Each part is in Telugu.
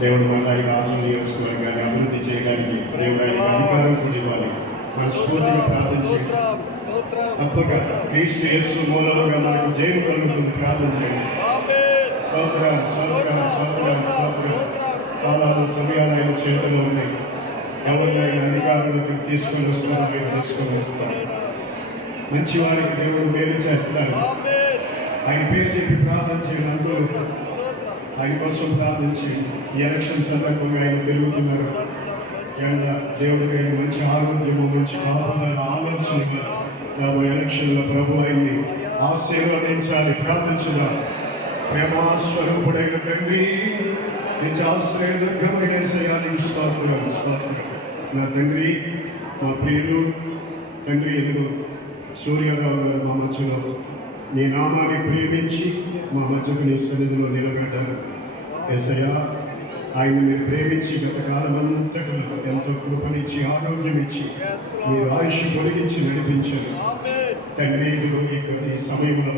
దేవుడు మళ్ళీ ఈ రాజు నియోజకవర్గాన్ని అభివృద్ధి చేయడానికి దేవుడు ఆయన అధికారం కూడా ఇవ్వాలి మనస్ఫూర్తిగా ప్రార్థన తప్పక క్రీస్తు యేసు మూలముగా మనకు జైలు కలుగుతుంది. ప్రార్థన చేయండి. సోదర సోదర సోదర సోదర. కాలాలు సమయాలు ఆయన చేతిలో ఉన్నాయి. ఎవరినైనా అధికారులకు తీసుకొని వస్తున్నారు మీరు తీసుకొని వస్తారు. మంచి వారికి దేవుడు మేలు చేస్తారు. ఆయన పేరు చెప్పి ప్రార్థన ఆయన కోసం ప్రార్థించి ఈ ఎలక్షన్ సందర్భంగా ఆయన తిరుగుతున్నారు ఎండ దేవుడికి ఆయన మంచి ఆరోగ్యము మంచి కాపుదల ఆలోచన ఇవ్వాలి. రాబోయే ఎలక్షన్లో ప్రభు ఆయన్ని ఆశీర్వదించాలి ప్రార్థించుదాం. ప్రేమాస్వరూపుడైన తండ్రి నిజ ఆశ్రయదుర్గమైన శయాన్ని స్తోత్రం స్తోత్రం. నా తండ్రి మా ప్రియులు తండ్రి ఎదురు సూర్యారావు గారు మా మధ్యలో. నీ నామాన్ని ప్రేమించి మా మధ్యకు నీ సన్నిధిలో నిలబెట్టారు ఎసయ్యా ఆయన మీరు ప్రేమించి గత కాలం అంతటిలో ఎంతో కృపనిచ్చి ఆరోగ్యం ఇచ్చి మీరు ఆయుష్ పొడిగించి నడిపించారు. తండ్రి ఇదిగో ఈ సమయంలో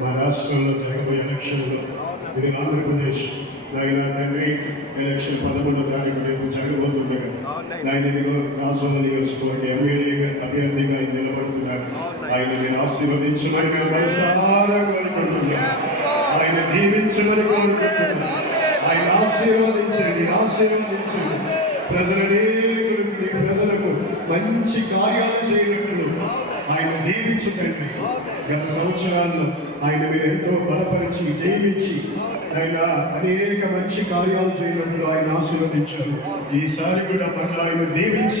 మా రాష్ట్రంలో జరగబోయే ఎలక్షన్లో ఇది ఆంధ్రప్రదేశ్. నాయన తండ్రి ఎలక్షన్ పదమూడో తారీఖు రేపు జరగబోతుంది ఆయన ఇదిగో రాజుల నియోజకవర్గ ఎమ్మెల్యేగా అభ్యర్థిగా ఆయన నిలబడుతున్నాడు. ఆయన నేను ఆశీర్వదించమని మేము మనసారా కోరుకుంటున్నాను ఆయన దీవించమని కోరుకుంటున్నాను ఆయన ఆశీర్వదించండి ఆశీర్వదించండి. ప్రజలనేకులకు ప్రజలకు మంచి కార్యాలు చేయనట్లు ఆయన దీవించకండి. గత సంవత్సరాల్లో ఆయన మీరు ఎంతో బలపరిచి దీవించి ఆయన అనేక మంచి కార్యాలు చేయనట్లు ఆయన ఆశీర్వదించారు. ఈసారి కూడా మళ్ళీ ఆయన దీవించి